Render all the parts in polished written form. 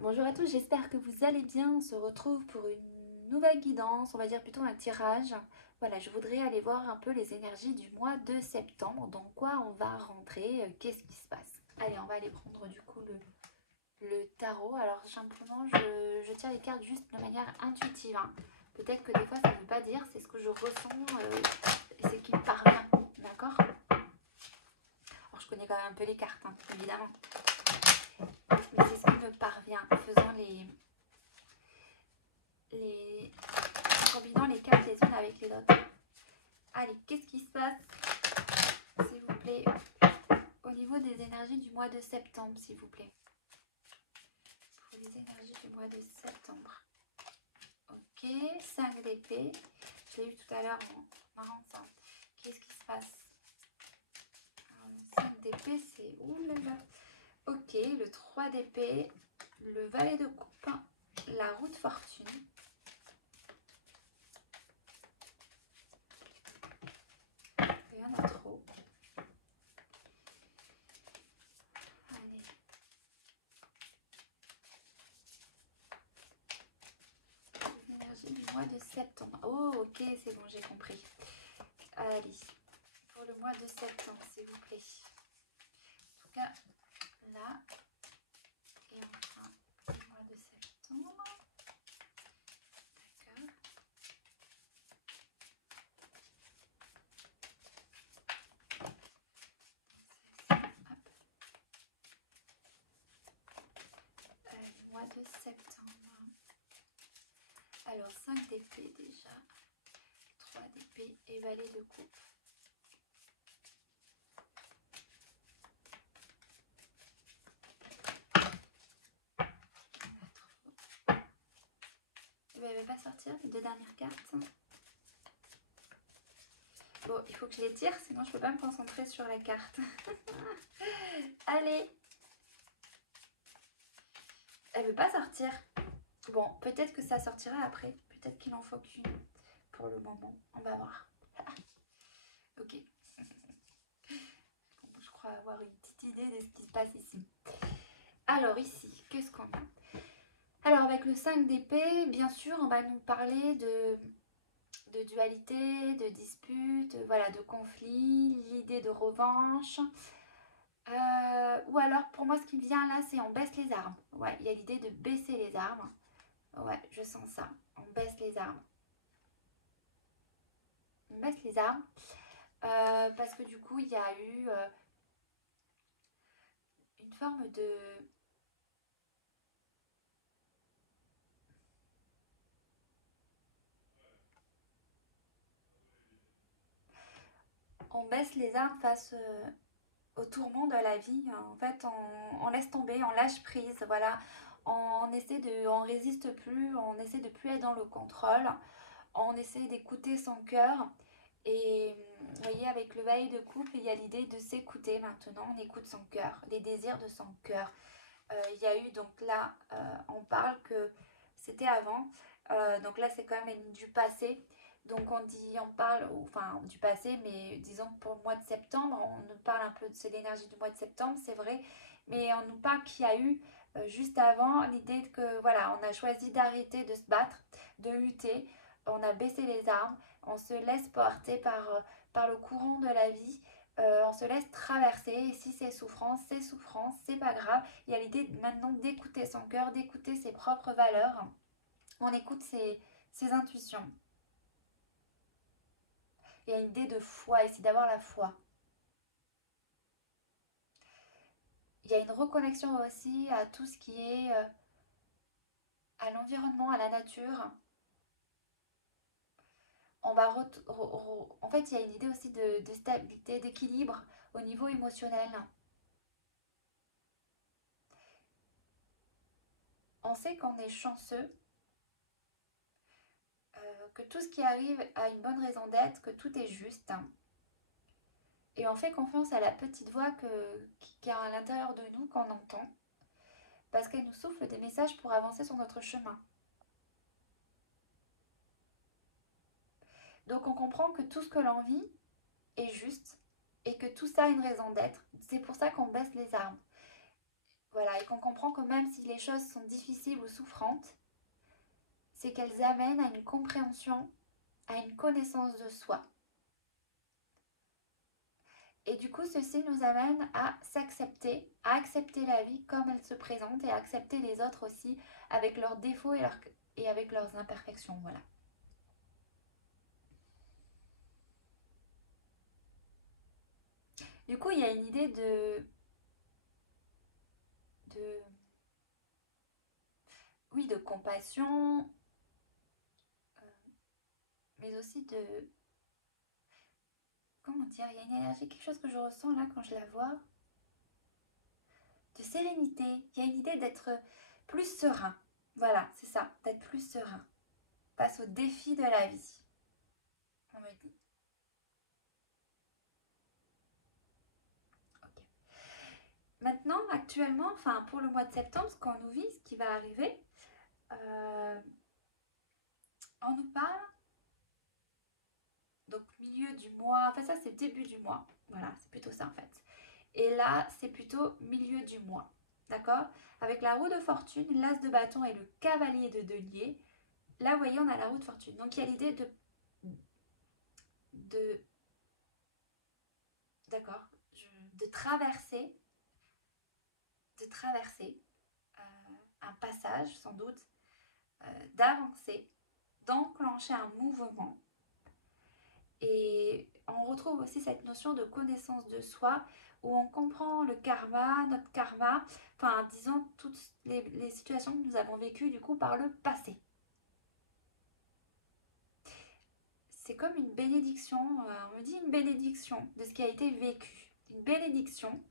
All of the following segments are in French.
Bonjour à tous, j'espère que vous allez bien. On se retrouve pour une nouvelle guidance, on va dire plutôt un tirage. Voilà, je voudrais aller voir un peu les énergies du mois de septembre, dans quoi on va rentrer, qu'est-ce qui se passe. Allez, on va aller prendre du coup le tarot. Alors simplement, je tire les cartes juste de manière intuitive, hein. Peut-être que des fois ça ne veut pas dire, c'est ce que je ressens et c'est qui me parvient, d'accord? Alors je connais quand même un peu les cartes, hein, évidemment. Mais c'est ce qui me parvient, faisant les combinant les cartes les unes avec les autres. Allez, qu'est-ce qui se passe, s'il vous plaît, au niveau des énergies du mois de septembre, s'il vous plaît. Pour les énergies du mois de septembre. Ok, 5 d'épée. Je l'ai eu tout à l'heure, marrant ça. Qu'est-ce qui se passe? 5 d'épée, c'est... Ouh là là. Ok, le 3 d'épée, le valet de coupe, la roue de fortune. Il y en a trop. Allez. L'énergie du mois de septembre. Oh, ok, c'est bon, j'ai compris. Allez, pour le mois de septembre, s'il vous plaît. En tout cas, là, et enfin, le mois de septembre. D'accord. Hop. Le mois de septembre. Alors, 5 d'épée déjà. 3 d'épée et valet de coupe. Il ne va pas sortir les deux dernières cartes. Bon, il faut que je les tire, sinon je ne peux pas me concentrer sur la carte. Allez. Elle ne veut pas sortir. Bon, peut-être que ça sortira après. Peut-être qu'il en faut qu'une. Pour le moment, on va voir. Ok. Je crois avoir une petite idée de ce qui se passe ici. Alors ici, qu'est-ce qu'on a? Alors avec le 5 d'épée, bien sûr, on va nous parler de dualité, de dispute, voilà, de conflit, l'idée de revanche. Ou alors pour moi ce qui me vient là c'est on baisse les armes. Ouais, il y a l'idée de baisser les armes. Ouais, je sens ça. On baisse les armes. On baisse les armes. Parce que du coup il y a eu une forme de... On baisse les armes face au tourment de la vie. En fait, on laisse tomber, on lâche prise, voilà. On résiste plus, on essaie de plus être dans le contrôle. On essaie d'écouter son cœur. Et vous voyez, avec le valet de coupe, il y a l'idée de s'écouter maintenant. On écoute son cœur, les désirs de son cœur. Il y a eu, donc là, on parle que c'était avant. Donc là, c'est quand même du passé. Donc on parle, enfin du passé, mais disons que pour le mois de septembre, on nous parle un peu de l'énergie du mois de septembre, c'est vrai. Mais on nous parle qu'il y a eu juste avant l'idée que voilà, on a choisi d'arrêter de se battre, de lutter. On a baissé les armes, on se laisse porter par le courant de la vie. On se laisse traverser, et si c'est souffrance, c'est pas grave. Il y a l'idée maintenant d'écouter son cœur, d'écouter ses propres valeurs. On écoute ses intuitions. Il y a une idée de foi ici, d'avoir la foi. Il y a une reconnexion aussi à tout ce qui est à l'environnement, à la nature. On va en fait, il y a une idée aussi de stabilité, d'équilibre au niveau émotionnel. On sait qu'on est chanceux, que tout ce qui arrive a une bonne raison d'être, que tout est juste. Et on fait confiance à la petite voix qui est à l'intérieur de nous, qu'on entend, parce qu'elle nous souffle des messages pour avancer sur notre chemin. Donc on comprend que tout ce que l'on vit est juste et que tout ça a une raison d'être. C'est pour ça qu'on baisse les armes. Voilà, et qu'on comprend que même si les choses sont difficiles ou souffrantes, c'est qu'elles amènent à une compréhension, à une connaissance de soi. Et du coup, ceci nous amène à s'accepter, à accepter la vie comme elle se présente et à accepter les autres aussi avec leurs défauts et avec leurs imperfections. Voilà. Du coup, il y a une idée de oui, de compassion, mais aussi de, comment dire, il y a une énergie, quelque chose que je ressens là quand je la vois, de sérénité. Il y a une idée d'être plus serein. Voilà, c'est ça, d'être plus serein face aux défis de la vie. On me dit. Ok. Maintenant, actuellement, enfin pour le mois de septembre, ce qu'on nous vit, ce qui va arriver, euh, on nous parle, donc milieu du mois, enfin ça c'est début du mois, voilà, c'est plutôt ça en fait. Et là, c'est plutôt milieu du mois, d'accord? Avec la roue de fortune, l'as de bâton et le cavalier de denier. Là, vous voyez, on a la roue de fortune. Donc, il y a l'idée de d'accord, de traverser, un passage, sans doute, d'avancer, d'enclencher un mouvement. Et on retrouve aussi cette notion de connaissance de soi où on comprend le karma, notre karma, enfin disons toutes les situations que nous avons vécues du coup par le passé. C'est comme une bénédiction, on me dit une bénédiction de ce qui a été vécu, une bénédiction.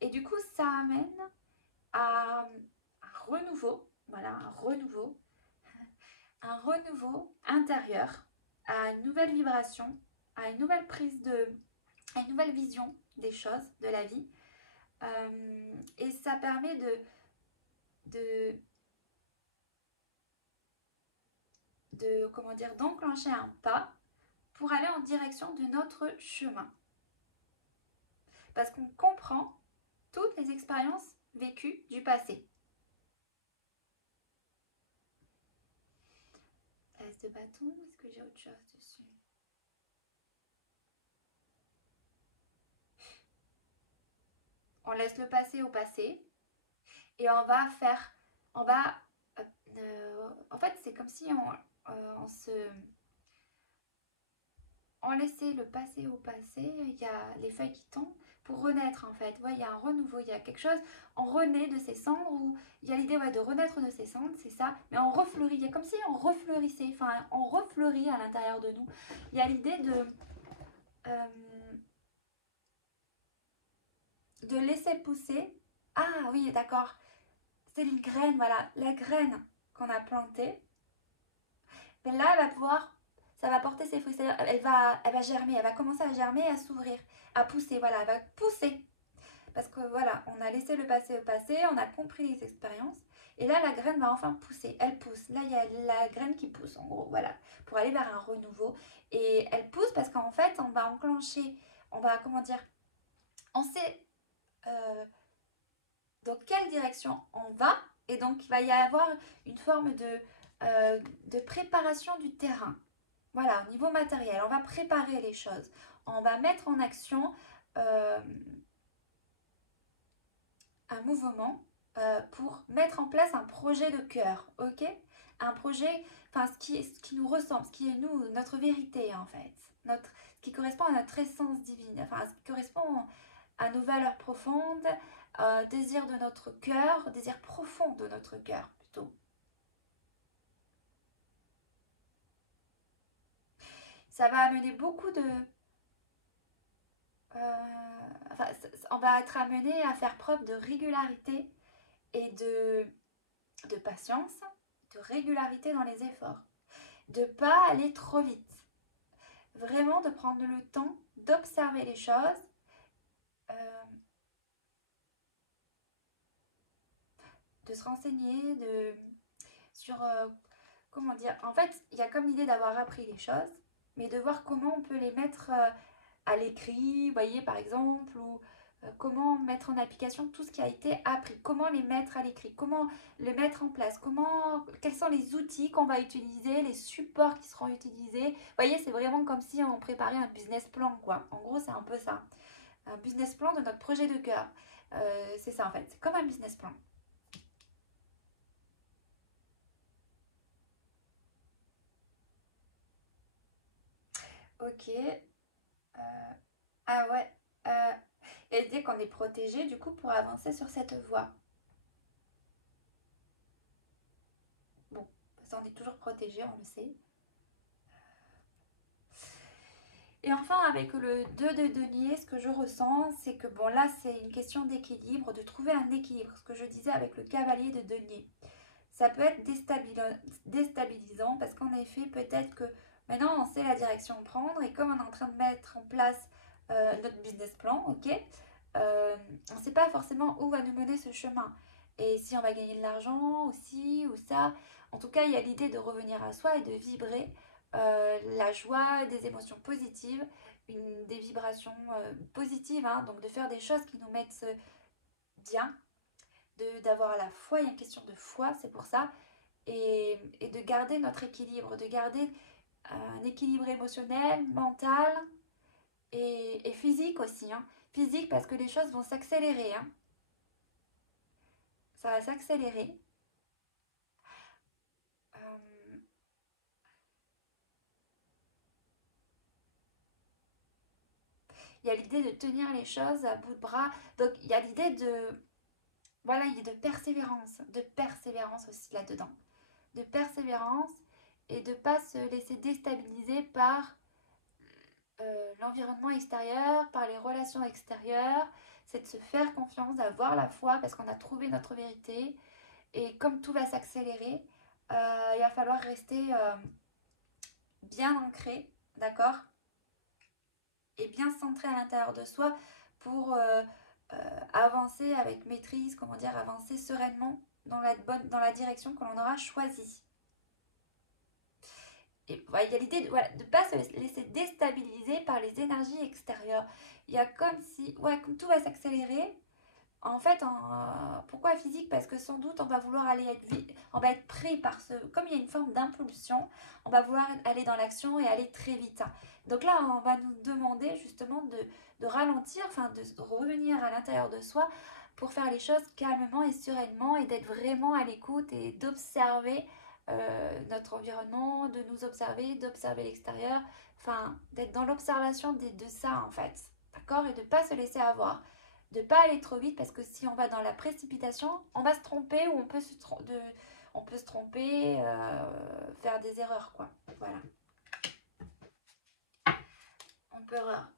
Et du coup ça amène à un renouveau, voilà, un renouveau intérieur, à une nouvelle vibration, à une nouvelle à une nouvelle vision des choses, de la vie. Et ça permet de, comment dire, d'enclencher un pas pour aller en direction de notre chemin. Parce qu'on comprend toutes les expériences vécues du passé. L'as de bâton, est-ce que j'ai autre chose dessus? On laisse le passé au passé et on va, en fait, c'est comme si on laissait le passé au passé. Il y a les feuilles qui tombent pour renaître en fait. Ouais, il y a un renouveau, il y a quelque chose. On renaît de ses cendres ou il y a l'idée de renaître de ses cendres, c'est ça. Mais on refleurit. Il y a comme si on refleurissait. Enfin, on refleurit à l'intérieur de nous. Il y a l'idée euh, de laisser pousser. Ah oui, d'accord. C'est une graine, voilà, la graine qu'on a plantée. Mais là, ça va porter ses fruits. C'est-à-dire, elle va germer, elle va commencer à germer, à s'ouvrir, à pousser. Voilà, elle va pousser. Parce que voilà, on a laissé le passé au passé, on a compris les expériences. Et là, la graine va enfin pousser. Elle pousse. Là, il y a la graine qui pousse, en gros, voilà, pour aller vers un renouveau. Et elle pousse parce qu'en fait, on va enclencher, on va, comment dire, on sait dans quelle direction on va. Et donc, il va y avoir une forme de préparation du terrain. Voilà, au niveau matériel, on va préparer les choses. On va mettre en action euh, un mouvement pour mettre en place un projet de cœur, ok? Un projet, enfin, ce qui nous ressemble, ce qui est nous, notre vérité en fait, ce qui correspond à notre essence divine, enfin, ce qui correspond à nos valeurs profondes, désir de notre cœur, désir profond de notre cœur plutôt. Ça va amener beaucoup de... enfin, on va être amené à faire preuve de régularité et de patience, de régularité dans les efforts. De pas aller trop vite. Vraiment de prendre le temps d'observer les choses, euh, de se renseigner sur comment dire. En fait, il y a comme l'idée d'avoir appris les choses, mais de voir comment on peut les mettre à l'écrit, vous voyez, par exemple, ou comment mettre en application tout ce qui a été appris, comment les mettre à l'écrit, comment le mettre en place, quels sont les outils qu'on va utiliser, les supports qui seront utilisés. Vous voyez, c'est vraiment comme si on préparait un business plan, quoi. En gros, c'est un peu ça. Un business plan de notre projet de cœur. C'est ça en fait, c'est comme un business plan. Ok. Ah ouais. Euh, et dès qu'on est protégé, du coup, pour avancer sur cette voie. Bon, ça on est toujours protégé, on le sait. Et enfin, avec le 2 de denier, ce que je ressens, c'est que bon, là, c'est une question d'équilibre, de trouver un équilibre. Ce que je disais avec le cavalier de denier. Ça peut être déstabilisant parce qu'en effet, peut-être que maintenant, on sait la direction à prendre et comme on est en train de mettre en place notre business plan, ok, on ne sait pas forcément où va nous mener ce chemin. Et si on va gagner de l'argent aussi ou ça. En tout cas, il y a l'idée de revenir à soi et de vibrer la joie, des émotions positives, des vibrations positives, hein, donc de faire des choses qui nous mettent bien, d'avoir la foi, il y a une question de foi, c'est pour ça, et de garder notre équilibre, de garder un équilibre émotionnel, mental et physique aussi. Hein. Physique parce que les choses vont s'accélérer. Hein. Ça va s'accélérer. Euh, Il y a l'idée de tenir les choses à bout de bras. Donc il y a l'idée de... Voilà, il y a de persévérance aussi là-dedans. De persévérance et de ne pas se laisser déstabiliser par l'environnement extérieur, par les relations extérieures. C'est de se faire confiance, d'avoir la foi parce qu'on a trouvé notre vérité. Et comme tout va s'accélérer, il va falloir rester bien ancré, d'accord, et bien centré à l'intérieur de soi pour avancer avec maîtrise, comment dire, avancer sereinement dans la direction que l'on aura choisie. Et voilà, il y a l'idée de ne voilà, pas se laisser déstabiliser par les énergies extérieures. Il y a comme si, ouais, comme tout va s'accélérer, en fait, pourquoi physique? Parce que sans doute on va vouloir aller on va être pris par ce, comme il y a une forme d'impulsion, on va vouloir aller dans l'action et aller très vite. Donc là, on va nous demander justement de ralentir, enfin de revenir à l'intérieur de soi pour faire les choses calmement et sereinement et d'être vraiment à l'écoute et d'observer notre environnement, de nous observer, d'observer l'extérieur, enfin d'être dans l'observation de ça en fait, d'accord? Et de ne pas se laisser avoir de pas aller trop vite parce que si on va dans la précipitation, on va se tromper ou on peut se tromper, faire des erreurs quoi. Voilà. Empereur.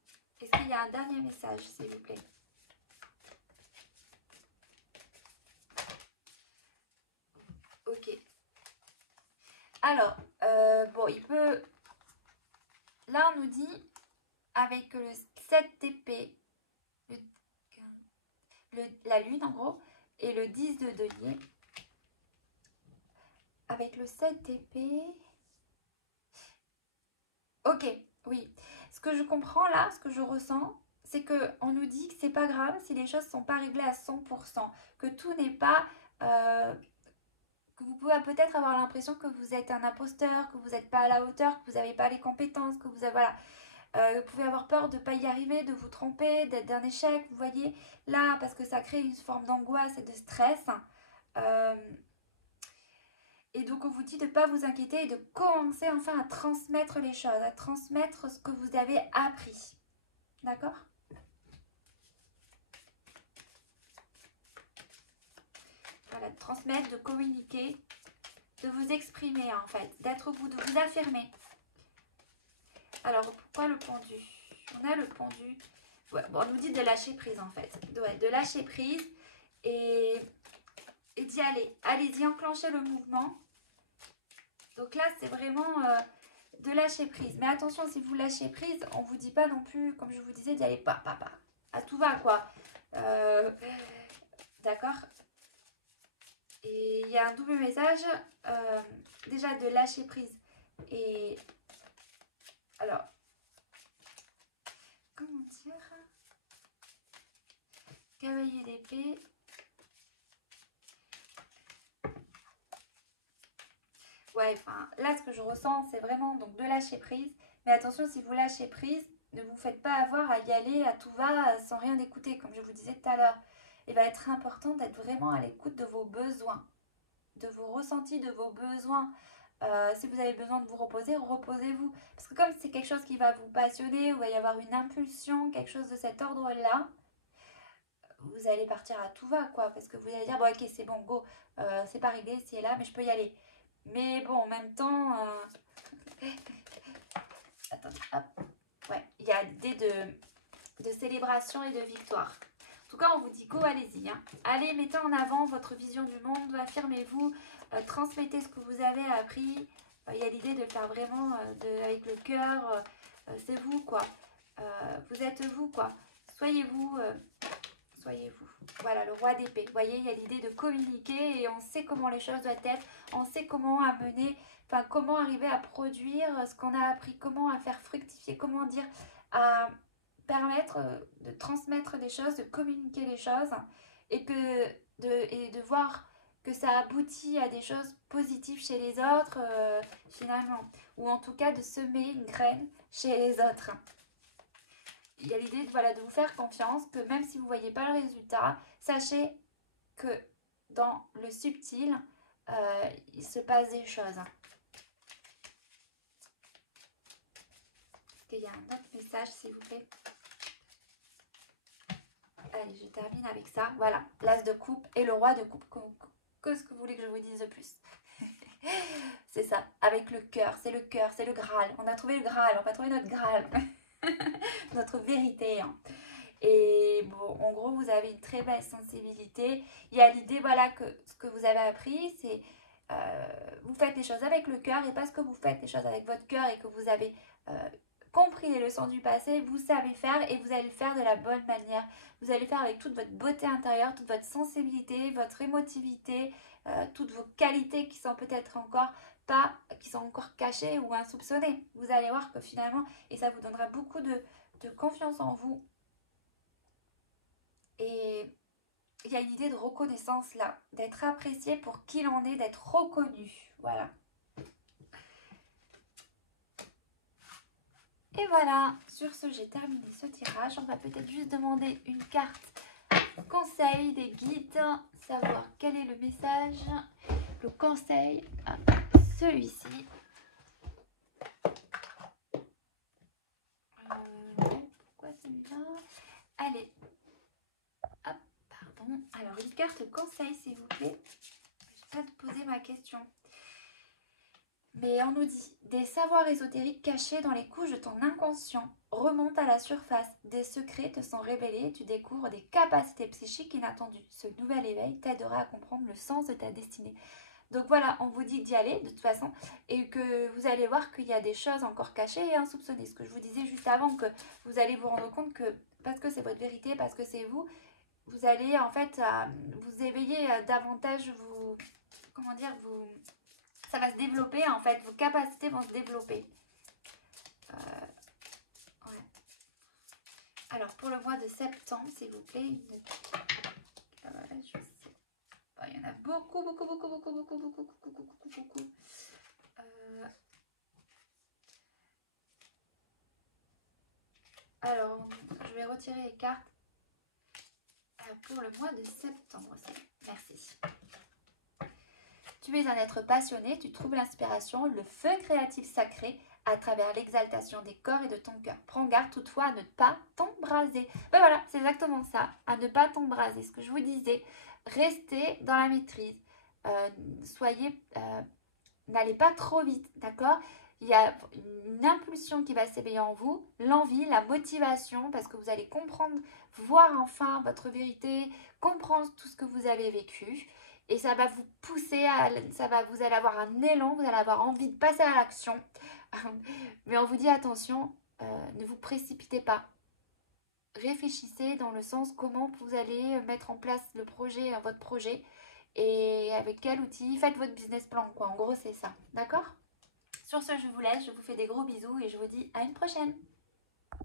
Est-ce qu'il y a un dernier message s'il vous plaît? Ok. Alors, bon, il peut... Là, on nous dit, avec le 7 TP, la lune en gros, et le 10 de denier, avec le 7 TP... Ok, oui. Ce que je comprends là, ce que je ressens, c'est qu'on nous dit que c'est pas grave si les choses sont pas réglées à 100%, que tout n'est pas... que vous pouvez peut-être avoir l'impression que vous êtes un imposteur, que vous n'êtes pas à la hauteur, que vous n'avez pas les compétences, que vous avez... Voilà. Vous pouvez avoir peur de ne pas y arriver, de vous tromper, d'être d'un échec, vous voyez. Là, parce que ça crée une forme d'angoisse et de stress. Euh, Et donc on vous dit de ne pas vous inquiéter et de commencer enfin à transmettre les choses, à transmettre ce que vous avez appris. D'accord? Voilà, de transmettre, de communiquer, de vous exprimer en fait, d'être au bout, de vous affirmer. Alors pourquoi le pendu? On a le pendu. Ouais, bon, on nous dit de lâcher prise en fait. Ouais, de lâcher prise et d'y aller. Allez-y, enclenchez le mouvement. Donc là, c'est vraiment de lâcher prise. Mais attention, si vous lâchez prise, on vous dit pas non plus, comme je vous disais, d'y aller pas. À tout va, quoi. Euh, D'accord. Et il y a un double message. Déjà, de lâcher prise. Et alors, comment dire? Cavalier d'épée. Ouais, enfin, là, ce que je ressens, c'est vraiment donc de lâcher prise. Mais attention, si vous lâchez prise, ne vous faites pas avoir à y aller à tout va sans rien écouter, comme je vous disais tout à l'heure. Il va être important d'être vraiment à l'écoute de vos besoins, de vos ressentis, de vos besoins. Si vous avez besoin de vous reposer, reposez-vous. Parce que comme c'est quelque chose qui va vous passionner, ou il va y avoir une impulsion, quelque chose de cet ordre-là, vous allez partir à tout va, quoi. Parce que vous allez dire, bon, ok, c'est bon, go, c'est pas réglé, c'est là, mais je peux y aller. Mais bon, en même temps, attendez, hop, ouais, il y a l'idée de célébration et de victoire. En tout cas, on vous dit go, allez-y. Hein. Allez, mettez en avant votre vision du monde, affirmez-vous, transmettez ce que vous avez appris. Il y a l'idée de le faire vraiment avec le cœur. C'est vous, quoi. Vous êtes vous, quoi. Soyez-vous. Soyez-vous. Voilà, le roi d'épée. Vous voyez, il y a l'idée de communiquer et on sait comment les choses doivent être. On sait comment amener, enfin, comment arriver à produire ce qu'on a appris, comment à faire fructifier, comment dire, à permettre de transmettre des choses, de communiquer les choses et de voir que ça aboutit à des choses positives chez les autres finalement, ou en tout cas de semer une graine chez les autres. Il y a l'idée voilà, de vous faire confiance, que même si vous ne voyez pas le résultat, sachez que dans le subtil, il se passe des choses. Est-ce qu'il y a un autre message, s'il vous plaît? Allez, je termine avec ça. Voilà, l'as de coupe et le roi de coupe. Que ce que vous voulez que je vous dise de plus? C'est ça, avec le cœur, c'est le Graal. On a trouvé le Graal, on va trouver notre Graal. Notre vérité. Hein. Et bon, en gros, vous avez une très belle sensibilité. Il y a l'idée, voilà, que ce que vous avez appris, c'est vous faites les choses avec le cœur et parce que vous faites les choses avec votre cœur et que vous avez compris les leçons du passé, vous savez faire et vous allez le faire de la bonne manière. Vous allez le faire avec toute votre beauté intérieure, toute votre sensibilité, votre émotivité, toutes vos qualités qui sont peut-être encore pas, qui sont encore cachées ou insoupçonnées. Vous allez voir que finalement, et ça vous donnera beaucoup de confiance en vous. Et il y a une idée de reconnaissance là, d'être apprécié pour qui l'on est, d'être reconnu. Voilà. Et voilà, sur ce, j'ai terminé ce tirage. On va peut-être juste demander une carte conseil des guides, savoir quel est le message, le conseil à celui-ci. Pourquoi celui-là? Allez, hop, pardon. Alors, une carte conseil, s'il vous plaît. Je vais pas te poser ma question. Mais on nous dit, des savoirs ésotériques cachés dans les couches de ton inconscient remontent à la surface. Des secrets te sont révélés, tu découvres des capacités psychiques inattendues. Ce nouvel éveil t'aidera à comprendre le sens de ta destinée. Donc voilà, on vous dit d'y aller de toute façon et que vous allez voir qu'il y a des choses encore cachées et insoupçonnées. Ce que je vous disais juste avant, que vous allez vous rendre compte que parce que c'est votre vérité, parce que c'est vous, vous allez en fait vous éveiller davantage, vous, comment dire, vous... Ça va se développer en fait, vos capacités vont se développer. Ouais. Alors pour le mois de septembre, s'il vous plaît, je sais. Il y en a beaucoup. Alors, je vais retirer les cartes pour le mois de septembre aussi. Merci. Tu es un être passionné, tu trouves l'inspiration, le feu créatif sacré à travers l'exaltation des corps et de ton cœur. Prends garde toutefois à ne pas t'embraser. Ben voilà, c'est exactement ça, à ne pas t'embraser. Ce que je vous disais, restez dans la maîtrise. N'allez pas trop vite, d'accord? Il y a une impulsion qui va s'éveiller en vous, l'envie, la motivation, parce que vous allez comprendre, voir enfin votre vérité, comprendre tout ce que vous avez vécu. Et ça va vous pousser, vous allez avoir un élan, vous allez avoir envie de passer à l'action. Mais on vous dit attention, ne vous précipitez pas. Réfléchissez dans le sens comment vous allez mettre en place le projet, votre projet. Et avec quel outil, faites votre business plan, quoi. En gros, c'est ça. D'accord? Sur ce, je vous laisse, je vous fais des gros bisous et je vous dis à une prochaine.